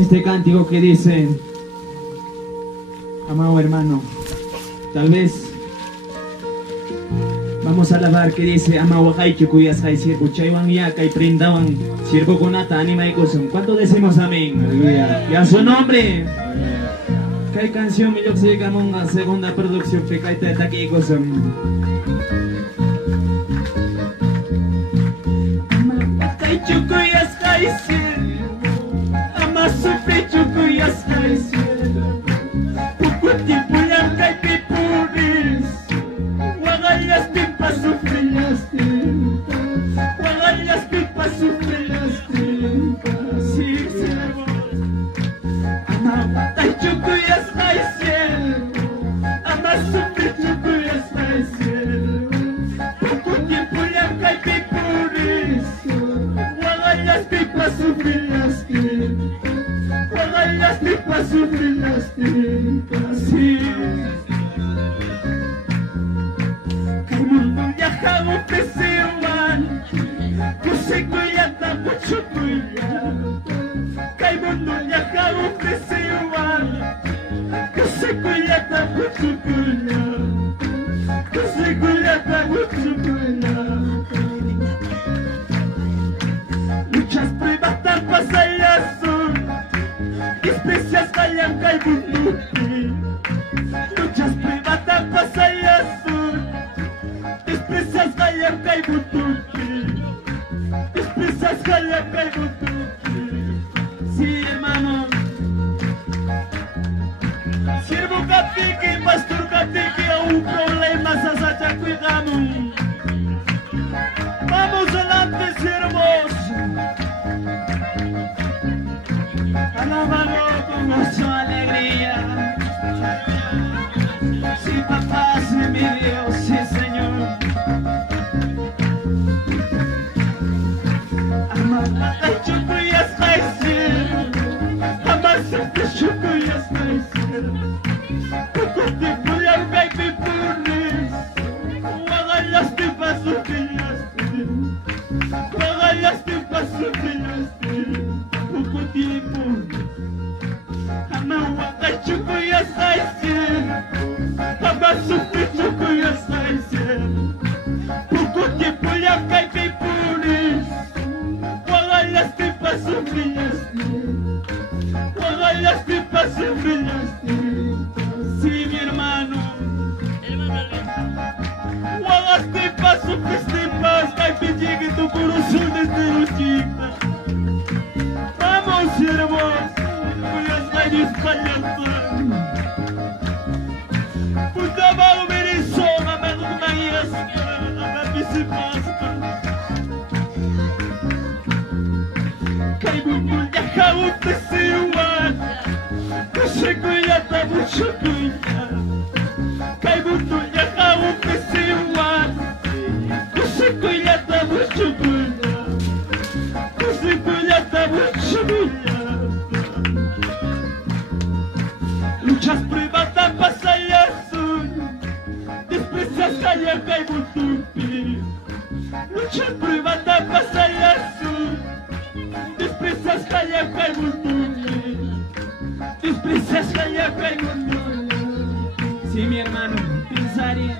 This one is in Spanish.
Este cántico que dice: amado hermano, tal vez vamos a alabar, que dice: amado haichu kuyas hay siervo chaywan ya kay prendawan siervo conata anima y cosum. ¿Cuánto decimos amén? Aleluya. Y a su nombre. Kay canción mi se gamon a segunda producción que kay te aquí y cosum. Haichu kuyas hay siervo, ama sufre chukuyas hay siervo. Poco tiempo ya kay pipuris. Wagallas pipas sufren las tintas, wagallas pipas sufren las tintas. Sí, siervo, ama tay chukuyas hay siervo, ama sufre chukuyas hay siervo. Poco tiempo ya kay pipuris, wagallas pipas sufren las tintas, wagallas pipas sufren las tintas. Sí. Hago pesewan, kuya mucho kuya. Kay mundo ya hago pesewan, kuya mucho kuya. Kuya mucho kuya. Muchas pruebas tan pasayason, especias vayan kay mundo. Muchas pruebas tan pasayason, expresas kaya kay butuki, expresas kaya kay butuki. Sí, hermano. Siervo Catique, pastor Catique, un problema sasacha cuidamos. Vamos adelante, siervos. Alábalo con gozo, alegría. Sí, papá, sí, mi Dios, sí, Señor. Ay, chukuyas hay siervo, jamás siempre chukuyas hay siervo. Poco tiempo ya kay pipuris, wagallas pipas sufrilas, wagallas pipas sufrilas. Poco tiempo, jamás kay chukuyas hay siervo, jamás siempre chukuyas hay siervo. Poco tiempo ya kay pipuris, wagallas pipas sufrilas, wagallas pipas sufrilas. Sí, mi hermano. Wagas pipas sufrilas, kay pijigue tu corazón desde los chicos. Vamos, siervos, kuyas kay dispayatan. Puta bago merisong, amang kumayas, amang bisipaspan. Kay bundol ya hago pesewan, kasi kuya mucho kuya. Kay bundol ya hago pesewan, kasi kuya mucho kuya. Kasi kuya mucho kuya. Muchas pruebas tan pasayason, desprecias kaya kay butupi. Muchas pruebas tan pasayason, desprecias kaya kay butupi. Desprecias kaya kay butupi. Sí, mi hermano, pensaría